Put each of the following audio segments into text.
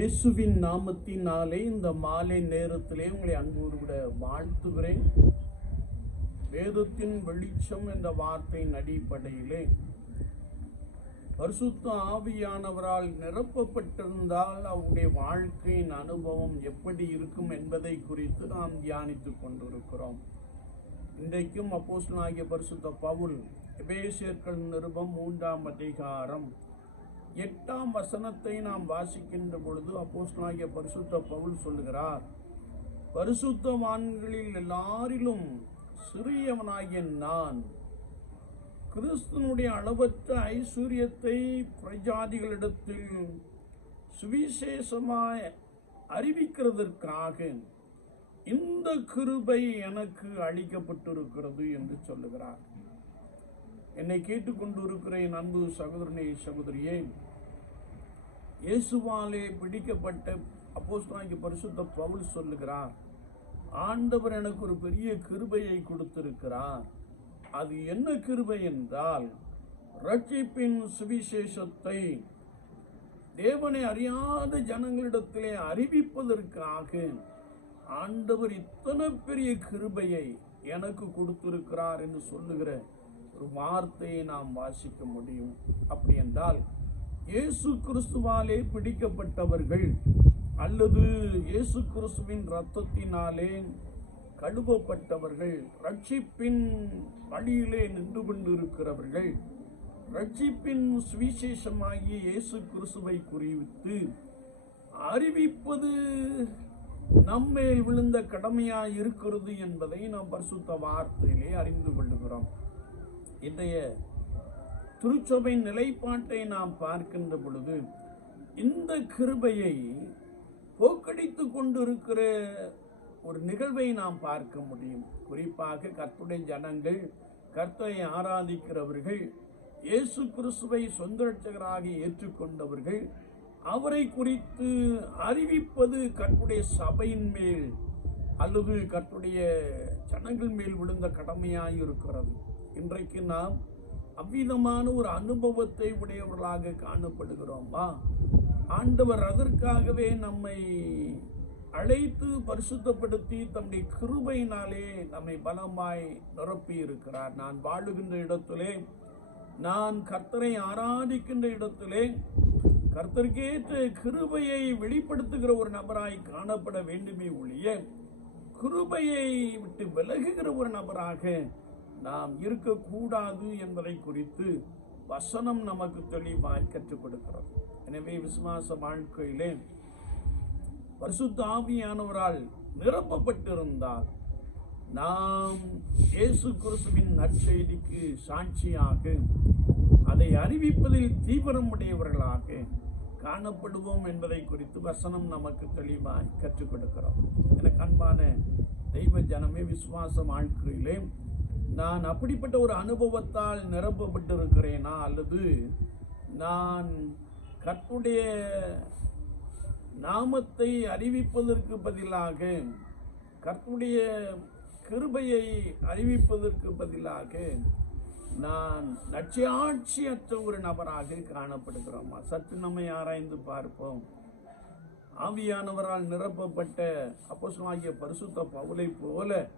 இயேசுவின் நாமத்தினாலே இந்த மாலை நேரத்திலே உங்களை அன்போடு கூட வாழ்த்துகிறேன். வேதத்தின் வெளிச்சம் என்ற வார்த்தையின் அடிப்படையிலே பரிசுத்த ஆவியானவரால் நிரப்பப்பட்டிருந்தால் அவருடைய வாழ்க்கையின் அனுபவம் எப்படி இருக்கும் என்பதை குறித்து நாம் தியானித்துக் கொண்டிருக்கிறோம். இன்றைக்கும் அப்போஸ்தலனாகிய பரிசுத்த பவுல் எபேசியர்கள் நிருபம் மூன்றாம் அதிகாரம் எட்டாம் வசனத்தை நாம் வாசிக்கின்ற பொழுது அப்போஸ்தலனாகிய பரிசுத்த பவுல் சொல்லுகிறார் பரிசுத்தவான்களில் எல்லாரிலும் சிறியவனாகிய நான் கிறிஸ்துனுடைய அளவற்ற ஐஸ்வர்யத்தை பிரஜாதிகளிடத்தில் சுவிசேஷமாய் அறிவிக்கிறதற்காக இந்த கிருபை எனக்கு அளிக்கப்பட்டிருக்கிறது என்று சொல்லுகிறார். என்னை கேட்டுக்கொண்டு என் அன்பு சகோதரனே சகோதரியே இயேசுவாலே பிடிக்கப்பட்ட அப்போஸ்தலாகிய பரிசுத்த பவுல் சொல்லுகிறார் ஆண்டவர் எனக்கு ஒரு பெரிய கிருபையை கொடுத்திருக்கிறார். அது என்ன கிருபை என்றால் ரட்சிப்பின் சுவிசேஷத்தை தேவனை அறியாத ஜனங்களிடத்திலே அறிவிப்பதற்காக ஆண்டவர் இத்தனை பெரிய கிருபையை எனக்கு கொடுத்திருக்கிறார் என்று சொல்லுகிற ஒரு வார்த்தையை நாம் வாசிக்க முடியும். அப்படி என்றால் இயேசு கிறிஸ்துவாலே பிடிக்கப்பட்டவர்கள் அல்லது இயேசு கிறிஸ்துவின் இரத்தத்தினாலே கழுவப்பட்டவர்கள் ரட்சிப்பின் வழியிலே நின்று கொண்டிருக்கிறவர்கள் ரட்சிப்பின் சுவிசேஷமாகிய இயேசு கிறிஸ்துவை குறித்து அறிவிப்பது நம்மேல் விழுந்த கடமையாய் இருக்கிறது என்பதை நாம் பரிசுத்த வார்த்தையிலே அறிந்து கொள்ளுகிறோம். இன்றைய திருச்சபை நிலைப்பாட்டை நாம் பார்க்கின்ற பொழுது இந்த கிருபையை போக்கடித்து கொண்டிருக்கிற ஒரு நிகழ்வை நாம் பார்க்க முடியும். குறிப்பாக கர்த்துடைய ஜனங்கள் கர்த்தரை ஆராதிக்கிறவர்கள் இயேசு கிறிஸ்துவை சொந்த ரட்சகராக ஏற்றுக்கொண்டவர்கள் அவரை குறித்து அறிவிப்பது கற்புடைய சபையின் மேல் அல்லது கற்புடைய ஜனங்கள் மேல் விழுந்த கடமையாய் இருக்கிறது. இன்றைக்கு நாம் அவ்விதமான ஒரு அனுபவத்தை உடையவர்களாக காணப்படுகிறோமா? ஆண்டவர் அதற்காகவே நம்மை அழைத்து பரிசுத்தப்படுத்தி தம்முடைய கிருபையினாலே நம்மை பலமாய் நிரப்பி இருக்கிறார் நான் வாழுகின்ற இடத்திலே நான் கர்த்தரை ஆராதிக்கின்ற இடத்திலே கர்த்தருக்கேற்ற கிருபையை வெளிப்படுத்துகிற ஒரு நபராய் காணப்பட வேண்டுமே ஒழிய கிருபையை விட்டு விலகுகிற ஒரு நபராக நாம் இருக்கக்கூடாது என்பதை குறித்து வசனம் நமக்கு தெளிவாய் கற்றுக் கொடுக்கிறது எனவே விசுவாச வாழ்க்கையிலே பரிசுத்தாவியானவரால் நிரப்பப்பட்டிருந்தால் நாம் இயேசு கிறிஸ்துவின் நற்செய்திக்கு சாட்சியாக அதை அறிவிப்பதில் தீவிரம் உடையவர்களாக காணப்படுவோம் என்பதை குறித்து வசனம் நமக்கு தெளிவாய் கற்றுக் கொடுக்கிறோம் எனக்கு அன்பான தெய்வ ஜனமே விசுவாச வாழ்க்கையிலே நான் அப்படிப்பட்ட ஒரு அனுபவத்தால் நிரப்பப்பட்டிருக்கிறேனா? அல்லது நான் கற்புடைய நாமத்தை அறிவிப்பதற்கு பதிலாக கற்புடைய கிருபையை அறிவிப்பதற்கு பதிலாக நான் நட்சியாட்சியற்ற ஒரு நபராக காணப்படுகிறோமா? சற்று நம்மை ஆராய்ந்து பார்ப்போம். ஆவியானவரால் நிரப்பப்பட்ட அப்போசமாகிய பரிசுத்த பவுலை போல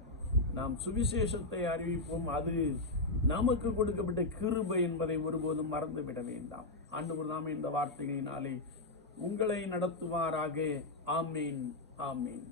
நாம் சுவிசேஷத்தை அறிவிப்போம். அது நமக்கு கொடுக்கப்பட்ட கிருபை என்பதை ஒருபோதும் மறந்துவிட வேண்டாம். ஆண்டு நாம் இந்த வார்த்தைகளினாலே உங்களை நடத்துவாராக. ஆமீன். ஆமீன்.